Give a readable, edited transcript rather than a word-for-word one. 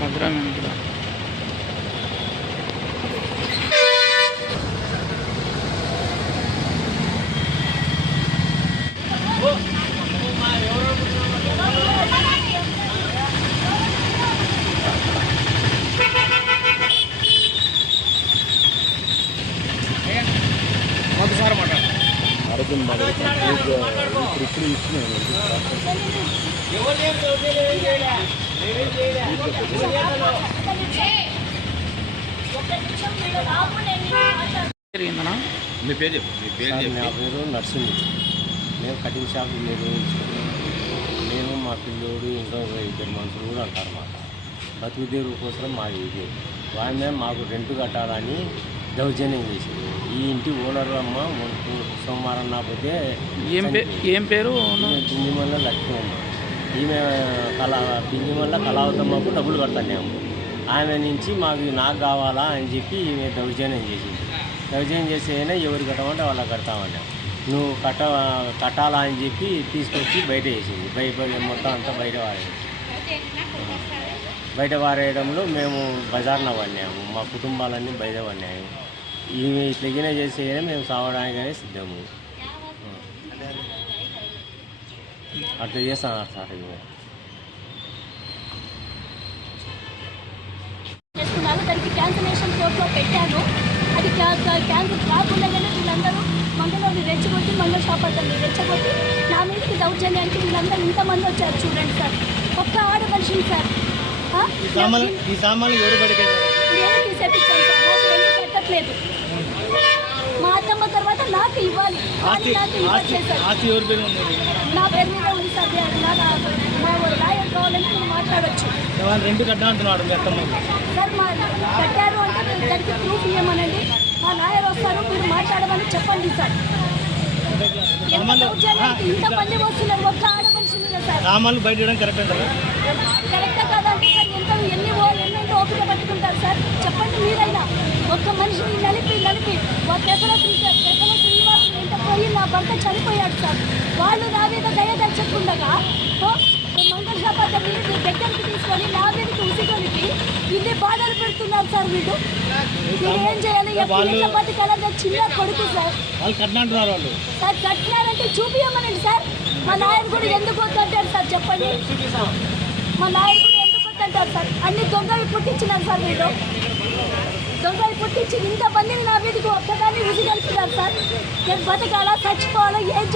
భద్రామేన కూడా ఆరోగ్యం ఇప్పుడు ఇస్తున్నాను. మీ పేరు? నా పేరు నర్సింగ్. మేము కటింగ్ షాప్ నిర్వహించుకున్నాం. నేను మా పిల్లోడు ఇంకా 2 మనుషులు కూడా అంటారు మాట. బతుకుదేరు కోసం మాది ఇది. వాడినే మాకు రెంట్ కట్టాలని దౌర్జన్యం చేసింది. ఈ ఇంటి ఓనర్ అమ్మ సోమవారం నాపోతే ఏం పేరు? పింగిమల్ల లక్ష్మమ్మ. ఈమె పింగిమల్ల కళావతమ్మకు డబ్బులు కడతానేమో. ఆమె నుంచి నాకు కావాలా అని చెప్పి ఈమె దౌర్జన్యం చేసింది. దౌర్జన్యం చేసేనా ఎవరు కట్టమంటే వాళ్ళ కడతామన్నా. నువ్వు కట్టాలా అని చెప్పి తీసుకొచ్చి బయట వేసింది. మొత్తం అంతా బయట వారేయడంలో మేము బజార్న పడినాము. మా కుటుంబాలన్నీ బయట పడినాయి. ఈమె ఇట్లగిన చేసేయనే మేము సావడానికనే సిద్ధము. అట్లా చేస్తాను సార్. దానికి క్యాన్సలేషన్ కోర్టులో పెట్టాను. అది క్యాన్సిల్ కాకుండానే వీళ్ళందరూ మంగళవారిని రెచ్చగొట్టి మంగళ షాప్ అతన్ని రెచ్చగొట్టి నా మీదకి దౌర్జన్యానికి వీళ్ళందరూ ఇంతమంది వచ్చారు. చూడండి సార్, ఒక్క ఆడమనిషిని సార్ ఈ సామాన్లు ఎవరు నేను తీసేపించాను సార్. నాకు రెండు కట్టట్లేదు. మా అత్తమ్మ తర్వాత నాకు ఇవ్వాలి. నాకు ఇవ్వట్లేదు సార్. నా పేరు మీద ఉంది సార్. మా లాయర్ కావాలని నేను మాట్లాడచ్చు. రెండు కట్టా అంటున్నాడు సార్. మా కట్టారు అంటే దానికి ప్రూఫ్ ఇవ్వమనండి. మా లాయర్ వస్తారు, మీరు మాట్లాడమని చెప్పండి సార్. ఇంతమంది వస్తున్నారు, ఒక్క ఆడమనిషి మీద సార్. సామాన్లు బయట కరెక్టే కాదండి సార్. ఎన్ని ఓపిక పట్టుకుంటారు సార్, చెప్పండి మీరైనా. ఒక్క మనిషిని నలిపి ఎక్కడో శ్రీనివాసం వెంట పోయి నా భర్త చనిపోయాడు సార్. వాళ్ళు నా మీద దయదర్చకుండగా మంగళ షాపాన్ని దగ్గరికి తీసుకొని నా మీదకి ఉసిగొలిపి ఇన్ని బాధలు పెడుతున్నారు సార్. వీళ్ళు ఏం చేయాలి? ఎట్లా బతకాలని చిన్న కొడుకు సార్. సార్ కట్టినారంటే చూపియమనండి సార్. మా నాయన కూడా ఎందుకు వద్దంటారు సార్, చెప్పండి. మా నాయన కూడా ఎందుకు వద్దంటారు సార్. అన్ని దొంగలు పుట్టించినారు సార్. వీళ్ళు దొంగలు పుట్టించి ఇంతమందిని నా మీదకి ఒక్కదాన్ని ఉసిగలిపినారు సార్. నేను బతకాలా చచ్చిపోవాలా ఏం